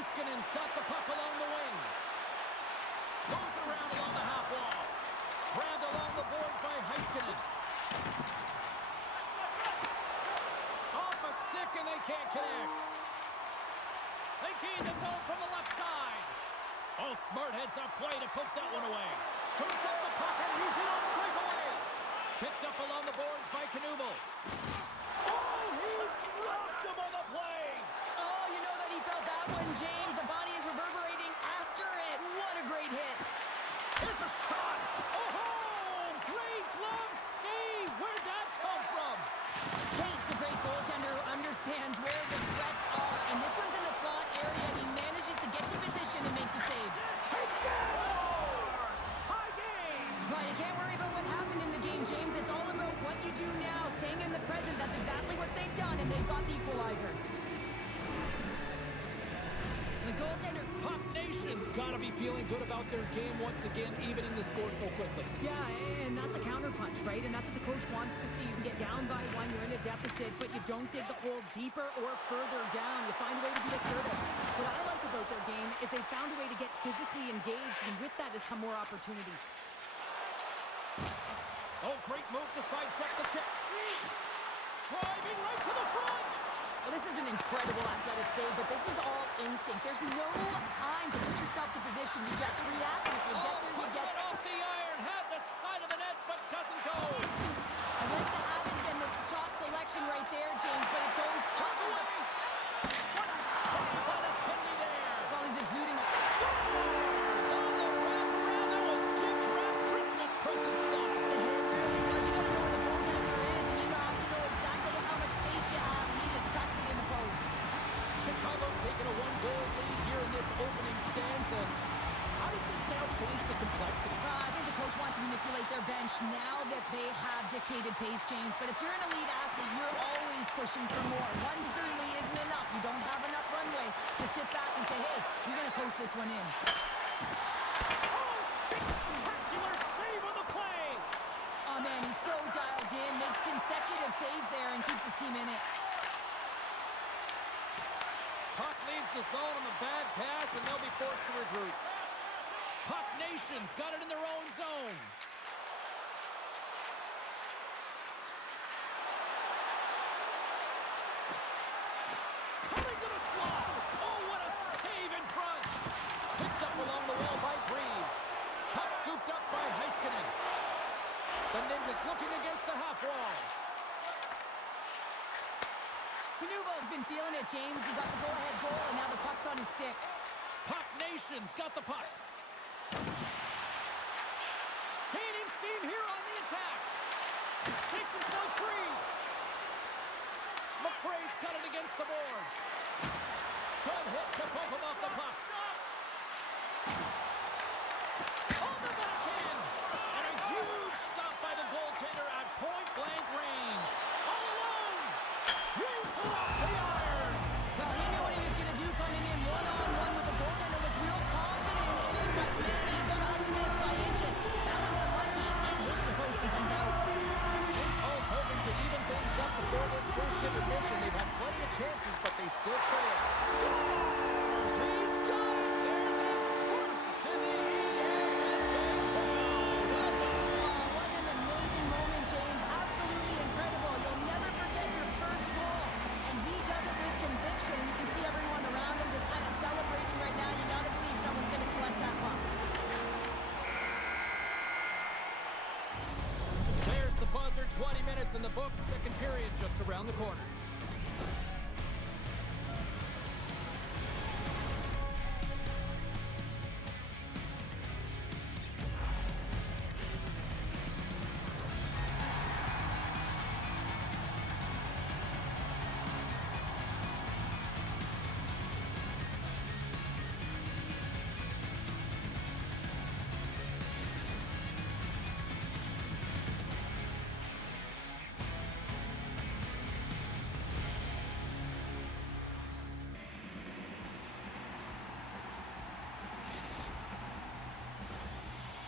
Heiskanen's got the puck along the wing. Goes around along the half wall. Grabbed along the boards by Heiskanen. Off a stick and they can't connect. They gain the zone from the left side. Oh, smart heads up play to poke that one away. Scoops up the puck and he's in on the breakaway. Picked up along the boards by Knuble. Oh, he rocked him on the play. Oh, you know that he felt that one, James. The body is reverberating after it. What a great hit. Here's a shot. Oh, great glove save. Where'd that come from? Kate's a great goaltender who understands where the threats are. And this one's in the slot area, and he manages to get to position and make the save. He scores! Tie game! Well, you can't worry about what happened in the game, James. It's all about what you do now, staying in the present. That's exactly what they've done, and they've got the equalizer. The goaltender... Puck Nation's got to be feeling good about their game once again, evening the score so quickly. Yeah, and that's a counterpunch, right? And that's what the coach wants to see. You can get down by one, you're in a deficit, but you don't dig the hole deeper or further down. You find a way to be assertive. What I like about their game is they found a way to get physically engaged, and with that has come more opportunity. Oh, great move to sidestep the check. Driving right to the front. Well, this is an incredible athletic save, but this is all instinct. There's no time to put yourself to position. You just react, and if you get there, you puts get it off the iron. Had the side of the net, but doesn't go. I like the habits and the shot selection right there, James, but it goes Puck away. What a save by the Tindy there. Well, he's exuding a... Scores on the wraparound. That was Jim's wrap Christmas present style. It really was. You gotta know where the goaltender is, and you have to know exactly how much space you have, and he just tucks it in the post. Chicago's taken a one-goal lead here in this opening stanza. How does this now change the complexity? I think the coach wants to manipulate their bench now that they have dictated pace, James. But if you're an elite athlete, you're always pushing for more. One certainly isn't enough. You don't have enough runway to sit back and say, hey, you're going to coast this one in. Oh, spectacular save on the play. Oh, man, he's so dialed in, makes consecutive saves there and keeps his team in it. Puck leaves the zone on the bad pass, and they'll be forced to regroup. Puck Nation's got it in their own zone. Coming to the slot. Oh, what a save in front. Picked up along the wall by Greaves. Puck scooped up by Heiskanen. The Ninjas looking against the half wall. Knuble's been feeling it, James. He got the go-ahead goal, and now the puck's on his stick. Puck Nation's got the puck. Gaining steam here on the attack. Shakes himself free. McRae's got it against the boards. Good hit to poke him off the puck. On the backhand. And a huge stop by the goaltender at point-blank range. All alone. Greaves it off the iron. Well, he knew what he was going to do coming in one-on-one with the goaltender. Looked real confident in it, but man, he just missed by inches. That one's unlucky. It hits the post and comes out. St. Paul's hoping to even things up before this first intermission. They've had plenty of chances, but they still trail. Scores! He's got it! There's his first in the EASHL! Well done. Oh, what an amazing moment, James. Absolutely incredible. You'll never forget your first goal. And he does it with conviction. You can see everyone around him just kind of celebrating right now. You got to believe someone's going to collect that puck. There's the buzzer. 20 minutes in the books. Second period just around the corner.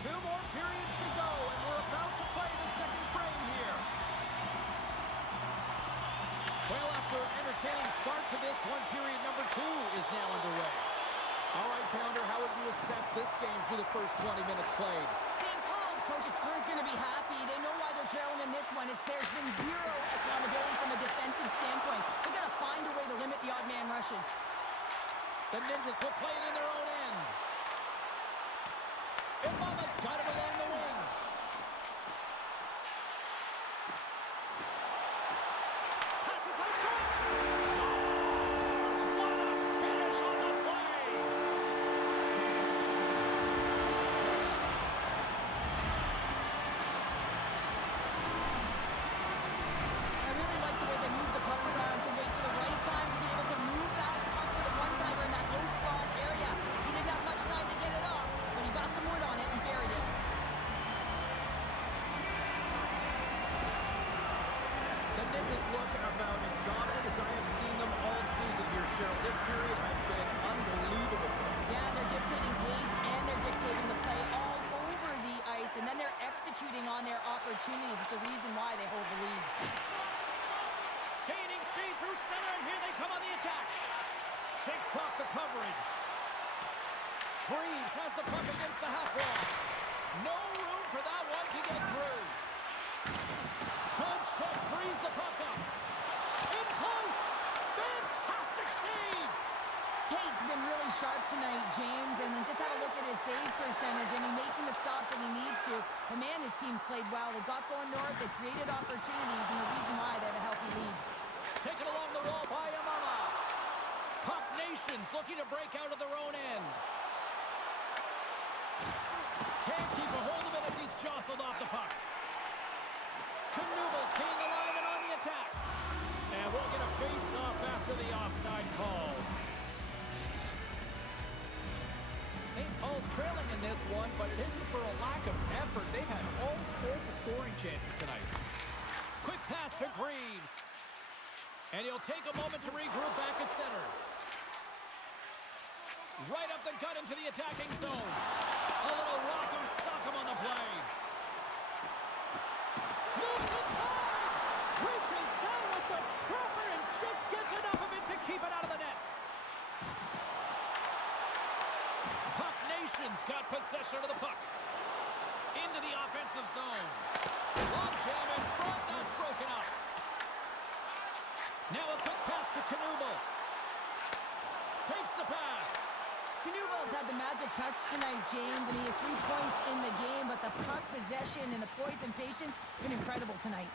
Two more periods to go, and we're about to play the second frame here. Well, after an entertaining start to this one, period number 2 is now underway. All right, Pounder, how would you assess this game through the first 20 minutes played? St. Paul's coaches aren't going to be happy. They know why they're trailing in this one. There's been zero accountability from a defensive standpoint. They've got to find a way to limit the odd man rushes. The Ninjas will play it in their own end. And Mama's got it along the wing. Passes out front. Scores! What a finish on the play. I really like the way they move the puck around to wait for the right time to be able to move that puck for the one-timer in that low slot area. He didn't have much time to get it off, but he got some wood on it and buried it. The Ninjas look about as dominant as I have seen them all season here, Cheryl. This period has been unbelievable for them. Yeah, they're dictating pace and they're dictating the play all over the ice, and then they're executing on their opportunities. It's a reason why they hold the lead. Gaining speed through center, and here they come on the attack. Shakes off the coverage. Freeze has the puck against the half wall. No room for that one to get through. Good check, frees the puck up. In close. Fantastic save. Tate's been really sharp tonight, James, and then just have a look at his save percentage, and he's making the stops that he needs to. But man, his team's played well. They got going north, they created opportunities, and the reason why they have a healthy lead. Taken along the wall by Amama. Puck Nations looking to break out of their own end. Can't keep a hold of it as he's jostled off the puck. Knuebel's gained the line and on the attack. And we'll get a face-off after the offside call. St. Paul's trailing in this one, but it isn't for a lack of effort. They've had all sorts of scoring chances tonight. Quick pass to Greaves. And he'll take a moment to regroup back at center. Right up the gut into the attacking zone. A little rock'em sock'em on the play. Moves inside. Reaches out with the trapper and just gets enough of it to keep it out of the net. Puck Nations got possession of the puck. Into the offensive zone. Long jam in front. That's broken up. Now a quick pass to Knuebel. Takes the pass. Knuebel's had the magic touch tonight, James, and he has 3 points in the game, but the puck possession and the poise and patience have been incredible tonight.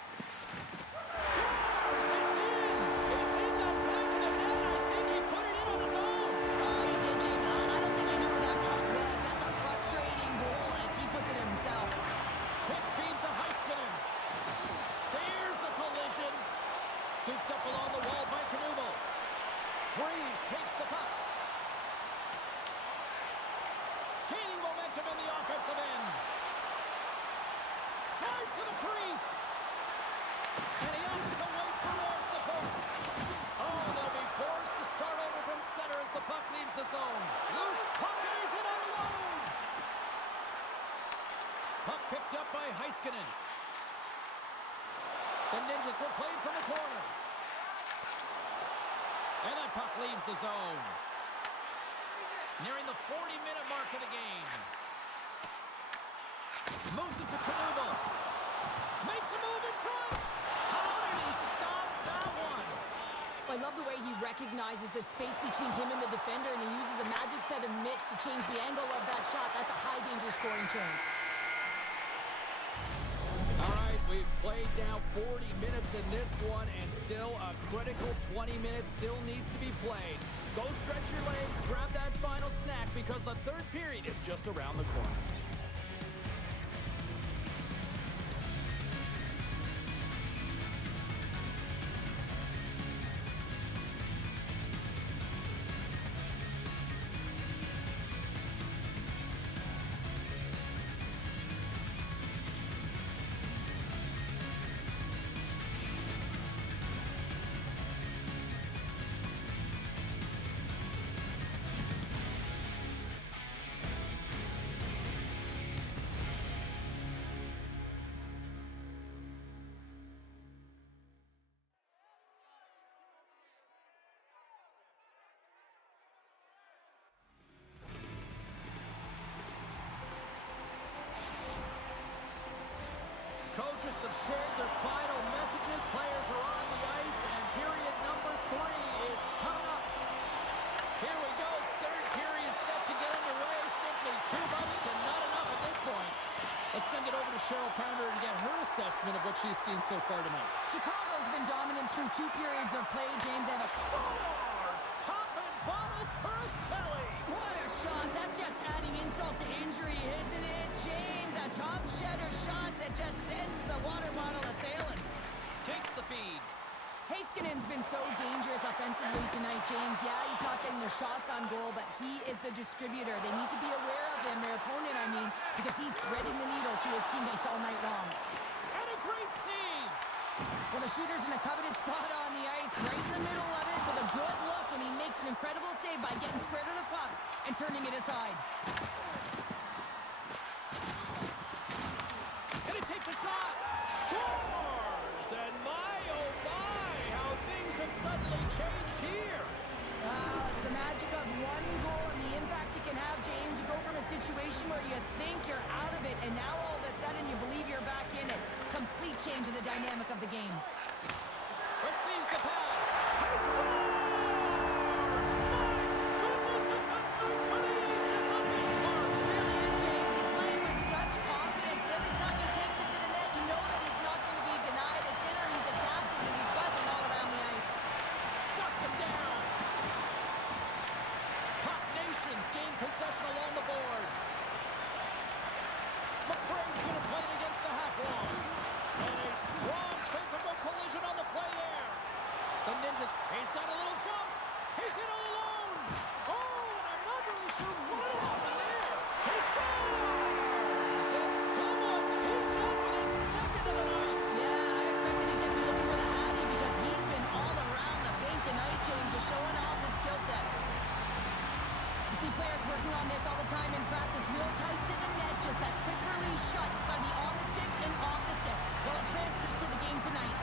Scores! It's in! It's in the back of the net. I think he put it in on his own. Oh, he did, James. I don't think he knew where that puck was. That's a frustrating goal as he puts it in himself. Quick feed to Heiskanen. There's the collision. Scooped up along the wall by Knuebel. Greaves takes the puck. Gaining momentum in the offensive end. Drives to the crease. And he opts to wait for more support. Oh, they'll be forced to start over from center as the puck leaves the zone. Loose puck and he's in all alone. Puck picked up by Heiskanen. The Ninjas will play from the corner. And that puck leaves the zone. Nearing the 40-minute mark of the game. Moves it to Knuebel. Makes a move in front. How did he stop that one? I love the way he recognizes the space between him and the defender, and he uses a magic set of mitts to change the angle of that shot. That's a high-danger scoring chance. All right, we've played now 40 minutes in this one, and still a critical 20 minutes still needs to be played. Go stretch your legs, grab that final snack, because the third period is just around the corner. players have shared their final messages. Players are on the ice, and period number 3 is coming up. Here we go. Third period set to get underway. Simply too much to not enough at this point. Let's send it over to Cheryl Pounder to get her assessment of what she's seen so far tonight. Chicago's been dominant through 2 periods of play, James, and Scores! Pop and bonus for Selly. what a shot. That's just adding insult to injury, isn't it, James? A top cheddar shot that just sends the water bottle a-sailing. Takes the feed. Heiskanen's been so dangerous offensively tonight, James. Yeah, he's not getting the shots on goal, but he is the distributor. They need to be aware of him, their opponent, I mean, because he's threading the needle to his teammates all night long. And a great save. Well, the shooter's in a coveted spot on the ice, right in the middle of it with a good look, and he makes an incredible save by getting square to the puck and turning it aside. And it takes a shot. Scores! And my, oh my, how things have suddenly changed here. It's the magic of one goal and the impact it can have, James. You go from a situation where you think you're out of it, and now all of a sudden you believe you're back in it. Complete change of the dynamic of the game. Receives the pass. He scores! My goodness, it's a night for the ages on his part. It really is, James. He's playing with such confidence. Every time he takes it to the net, you know that he's not going to be denied. It's in him, he's attacking, and he's buzzing all around the ice. Shuts him down. Hot Nations gain possession along the boards. McRae's going to play it against the half wall. And a strong physical collision on the play there. The Ninjas, he's got a little jump. He's in all alone. Oh, and I'm not really sure what happened there. He scores! And someone's heating up with his second of the night. Yeah, I expected he's going to be looking for the Hattie because he's been all around the paint tonight, James, just showing off his skill set. You see players working on this all the time in practice, real tight to the net, just that quick release shot. It's got to be on the stick and off the stick. Well, it transfers to the game tonight.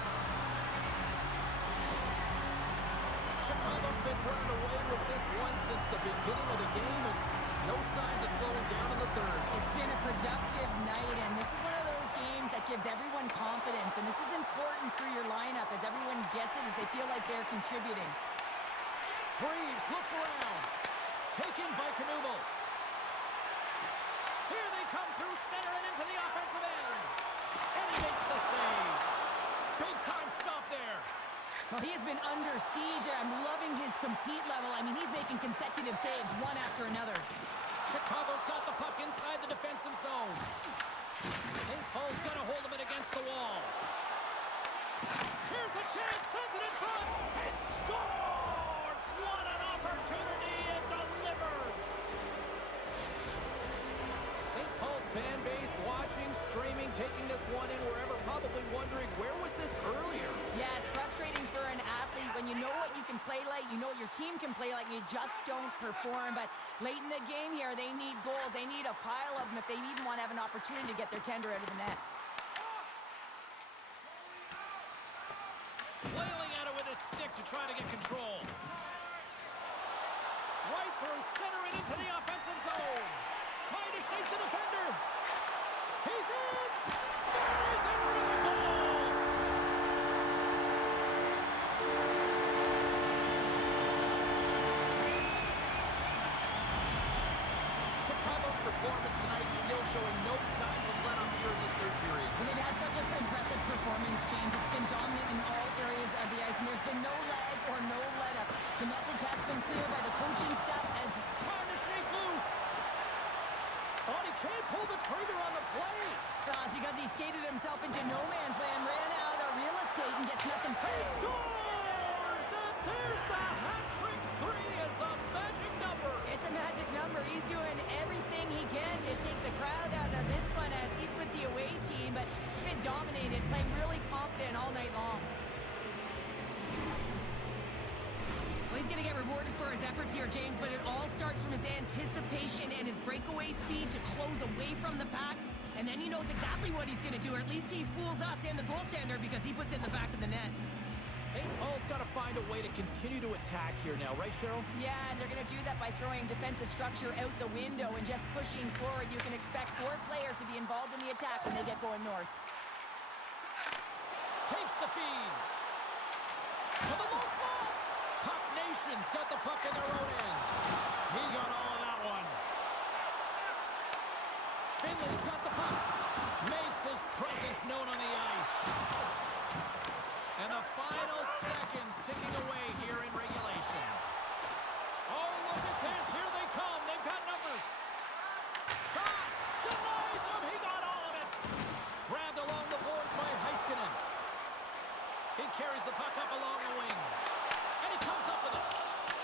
Chicago's been running away with this one since the beginning of the game, and no signs of slowing down in the third. It's been a productive night, and this is one of those games that gives everyone confidence, and this is important for your lineup as everyone gets it, as they feel like they're contributing. Breeze looks around. Taken by Knuble. Here they come through center and into the offensive end. And he makes the save. Big time stop there. Well, he has been under siege. I'm loving his compete level. I mean, he's making consecutive saves, one after another. Chicago's got the puck inside the defensive zone. St. Paul's got a hold of it against the wall. Here's a chance, sends it in front. He scores! What an opportunity, and delivers! St. Paul's fan base watching, streaming, taking this one in wherever, probably wondering, where was this earlier? Yeah, it's frustrating for an athlete when you know what you can play like, you know what your team can play like, and you just don't perform. But late in the game here, they need goals. They need a pile of them if they even want to have an opportunity to get their tender out of the net. Flailing at it with his stick to try to get control. Right through center and into the offensive zone. Trying to shake the defender. He's in! He's in for the goal! Chicago's performance tonight still showing no signs of let up here in this third period. Well, they've had such an impressive performance, James. It's been dominant in all areas of the ice, and there's been no lag or no let-up. The message has been clear by the coaching staff as... Trying to shake loose. Oh, he can't pull the trigger on the play. It's because he skated himself into no man's land, ran out of real estate, and gets nothing. He scores! And there's the hat-trick 3 as the magic number. It's a magic number. He's doing everything he can to take the crowd out of this one as he's with the away team, but he's been dominated, playing really confident all night long. Well, he's going to get rewarded for his efforts here, James, but it all starts from his anticipation and his breakaway speed to close away from the pack, and then he knows exactly what he's going to do, or at least he fools us and the goaltender because he puts it in the back of the net. St. Paul's got to find a way to continue to attack here now, right, Cheryl? Yeah, and they're going to do that by throwing defensive structure out the window and just pushing forward. You can expect 4 players to be involved in the attack when they get going north. Takes the feed. To the low slot. Puck Nation's got the puck in their own end. He got all of that one. Finley's got the puck. Makes his presence known on the ice. And the final seconds ticking away here in regulation. Oh, look at this. Here they come. They've got numbers. Shot. Denies him. He got all of it. Grabbed along the boards by Heiskanen. He carries the puck up along the wing. And he comes up with it.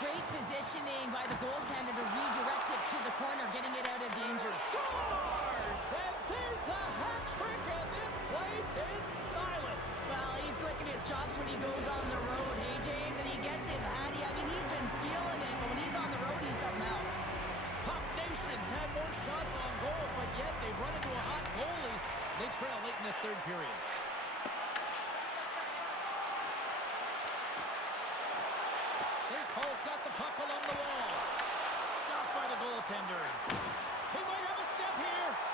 Great positioning by the goaltender to redirect it to the corner, getting it out of danger. Scores! And there's the hat trick, and this place is silent. Well, he's licking his chops when he goes on the road, hey, James? And he gets his hattie. I mean, he's been feeling it, but when he's on the road, he's something else. Puck Nation's had more shots on goal, but yet they've run into a hot goalie. They trail late in this third period. St. Paul's got the puck along the wall. Stopped by the goaltender. He might have a step here.